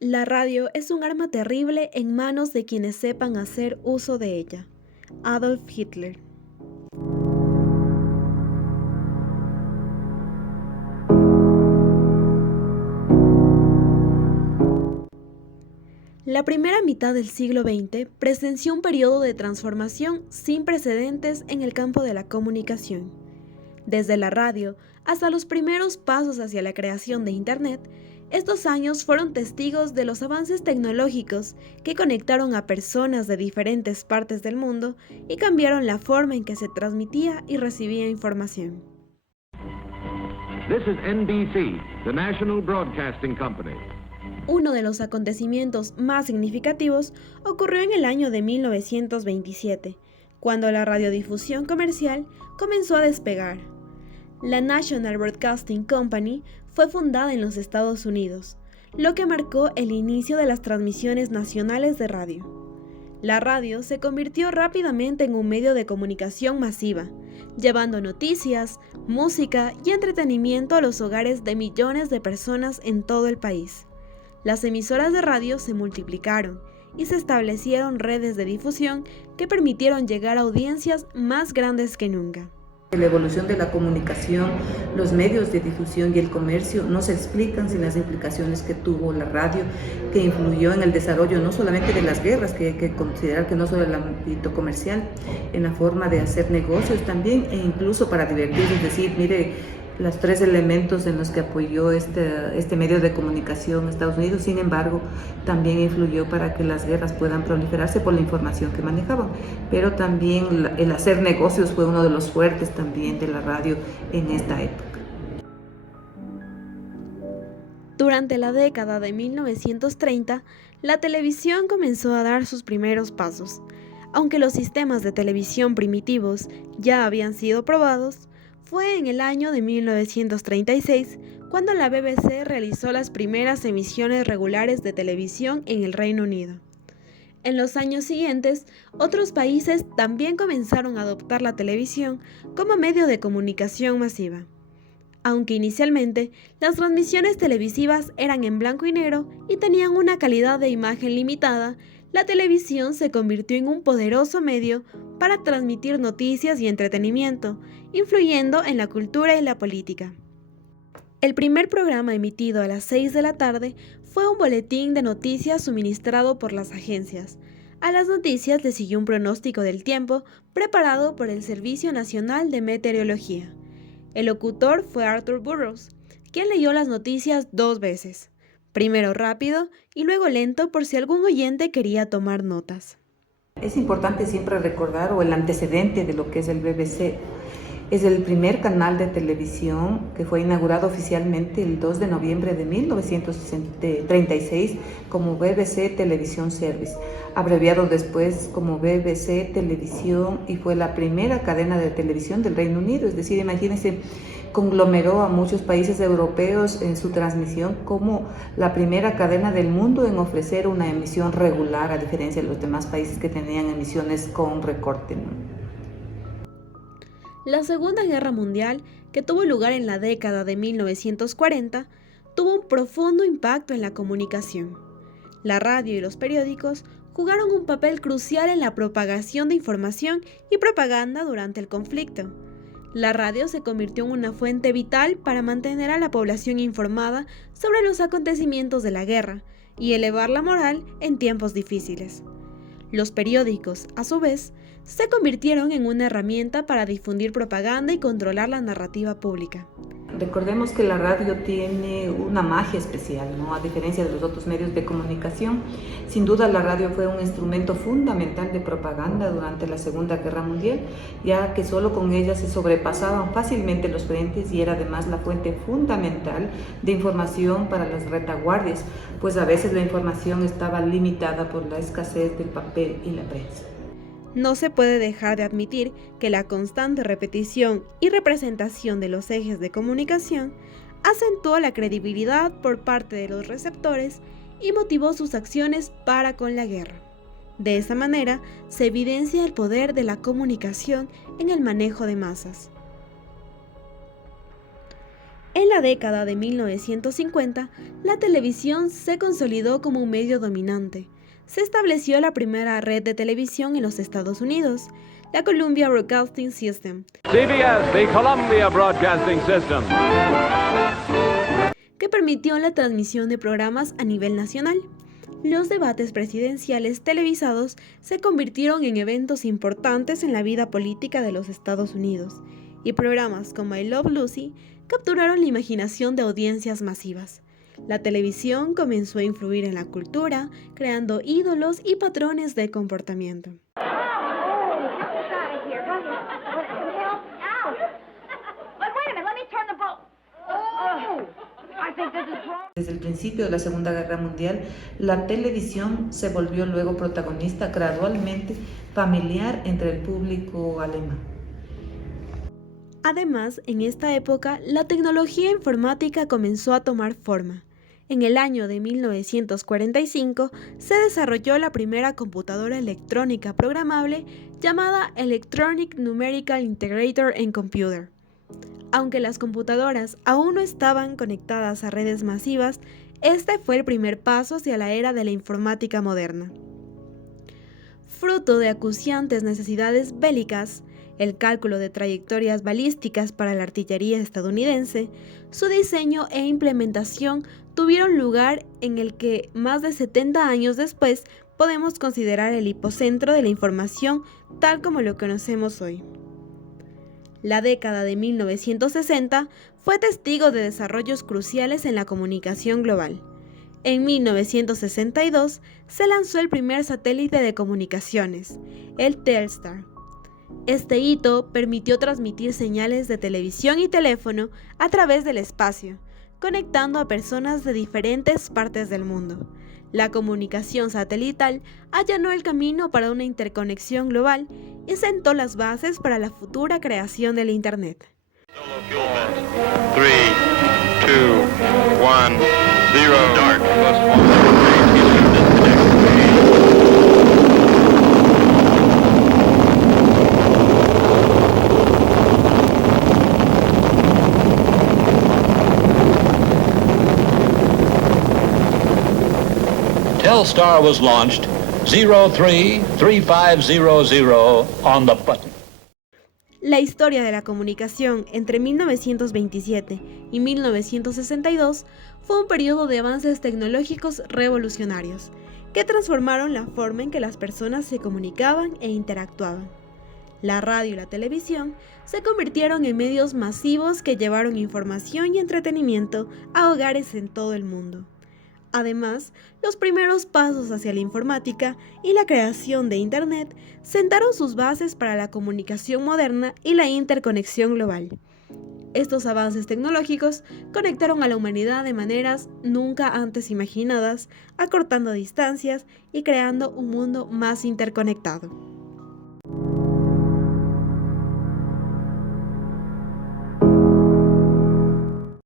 La radio es un arma terrible en manos de quienes sepan hacer uso de ella. Adolf Hitler. La primera mitad del siglo XX presenció un periodo de transformación sin precedentes en el campo de la comunicación. Desde la radio hasta los primeros pasos hacia la creación de Internet, estos años fueron testigos de los avances tecnológicos que conectaron a personas de diferentes partes del mundo y cambiaron la forma en que se transmitía y recibía información. This is NBC, the National Broadcasting Company. Uno de los acontecimientos más significativos ocurrió en el año de 1927, cuando la radiodifusión comercial comenzó a despegar. La National Broadcasting Company fue fundada en los Estados Unidos, lo que marcó el inicio de las transmisiones nacionales de radio. La radio se convirtió rápidamente en un medio de comunicación masiva, llevando noticias, música y entretenimiento a los hogares de millones de personas en todo el país. Las emisoras de radio se multiplicaron y se establecieron redes de difusión que permitieron llegar a audiencias más grandes que nunca. La evolución de la comunicación, los medios de difusión y el comercio no se explican sin las implicaciones que tuvo la radio, que influyó en el desarrollo no solamente de las guerras, que hay que considerar que no solo el ámbito comercial, en la forma de hacer negocios también, e incluso para divertirse, es decir, mire, los tres elementos en los que apoyó este medio de comunicación Estados Unidos. Sin embargo, también influyó para que las guerras puedan proliferarse por la información que manejaban, pero también el hacer negocios fue uno de los fuertes también de la radio en esta época. Durante la década de 1930, la televisión comenzó a dar sus primeros pasos. Aunque los sistemas de televisión primitivos ya habían sido probados, fue en el año de 1936 cuando la BBC realizó las primeras emisiones regulares de televisión en el Reino Unido. En los años siguientes, otros países también comenzaron a adoptar la televisión como medio de comunicación masiva. Aunque inicialmente las transmisiones televisivas eran en blanco y negro y tenían una calidad de imagen limitada, la televisión se convirtió en un poderoso medio para transmitir noticias y entretenimiento, influyendo en la cultura y la política. El primer programa emitido a las 6 de la tarde fue un boletín de noticias suministrado por las agencias. A las noticias le siguió un pronóstico del tiempo preparado por el Servicio Nacional de Meteorología. El locutor fue Arthur Burroughs, quien leyó las noticias 2 veces. Primero rápido y luego lento por si algún oyente quería tomar notas. Es importante siempre recordar el antecedente de lo que es el BBC. Es el primer canal de televisión que fue inaugurado oficialmente el 2 de noviembre de 1936 como BBC Television Service, abreviado después como BBC Televisión, y fue la primera cadena de televisión del Reino Unido. Es decir, imagínense, conglomeró a muchos países europeos en su transmisión como la primera cadena del mundo en ofrecer una emisión regular, a diferencia de los demás países que tenían emisiones con recorte. La Segunda Guerra Mundial, que tuvo lugar en la década de 1940, tuvo un profundo impacto en la comunicación. La radio y los periódicos jugaron un papel crucial en la propagación de información y propaganda durante el conflicto. La radio se convirtió en una fuente vital para mantener a la población informada sobre los acontecimientos de la guerra y elevar la moral en tiempos difíciles. Los periódicos, a su vez, se convirtieron en una herramienta para difundir propaganda y controlar la narrativa pública. Recordemos que la radio tiene una magia especial, ¿no? A diferencia de los otros medios de comunicación. Sin duda la radio fue un instrumento fundamental de propaganda durante la Segunda Guerra Mundial, ya que solo con ella se sobrepasaban fácilmente los frentes y era además la fuente fundamental de información para las retaguardias, pues a veces la información estaba limitada por la escasez del papel y la prensa. No se puede dejar de admitir que la constante repetición y representación de los ejes de comunicación acentuó la credibilidad por parte de los receptores y motivó sus acciones para con la guerra. De esa manera se evidencia el poder de la comunicación en el manejo de masas. En la década de 1950, la televisión se consolidó como un medio dominante. Se estableció la primera red de televisión en los Estados Unidos, la Columbia Broadcasting System, CBS, the Columbia Broadcasting System, que permitió la transmisión de programas a nivel nacional. Los debates presidenciales televisados se convirtieron en eventos importantes en la vida política de los Estados Unidos, y programas como I Love Lucy capturaron la imaginación de audiencias masivas. La televisión comenzó a influir en la cultura, creando ídolos y patrones de comportamiento. Desde el principio de la Segunda Guerra Mundial, la televisión se volvió luego protagonista gradualmente familiar entre el público alemán. Además, en esta época, la tecnología informática comenzó a tomar forma. En el año de 1945 se desarrolló la primera computadora electrónica programable llamada Electronic Numerical Integrator and Computer. Aunque las computadoras aún no estaban conectadas a redes masivas, este fue el primer paso hacia la era de la informática moderna. Fruto de acuciantes necesidades bélicas, el cálculo de trayectorias balísticas para la artillería estadounidense, su diseño e implementación tuvieron lugar en el que, más de 70 años después, podemos considerar el hipocentro de la información tal como lo conocemos hoy. La década de 1960 fue testigo de desarrollos cruciales en la comunicación global. En 1962 se lanzó el primer satélite de comunicaciones, el Telstar. Este hito permitió transmitir señales de televisión y teléfono a través del espacio, conectando a personas de diferentes partes del mundo. La comunicación satelital allanó el camino para una interconexión global y sentó las bases para la futura creación del Internet. 3, 2, 1, 0, dark, Telstar was launched 033500 on the button. La historia de la comunicación entre 1927 y 1962 fue un periodo de avances tecnológicos revolucionarios que transformaron la forma en que las personas se comunicaban e interactuaban. La radio y la televisión se convirtieron en medios masivos que llevaron información y entretenimiento a hogares en todo el mundo. Además, los primeros pasos hacia la informática y la creación de Internet sentaron sus bases para la comunicación moderna y la interconexión global. Estos avances tecnológicos conectaron a la humanidad de maneras nunca antes imaginadas, acortando distancias y creando un mundo más interconectado.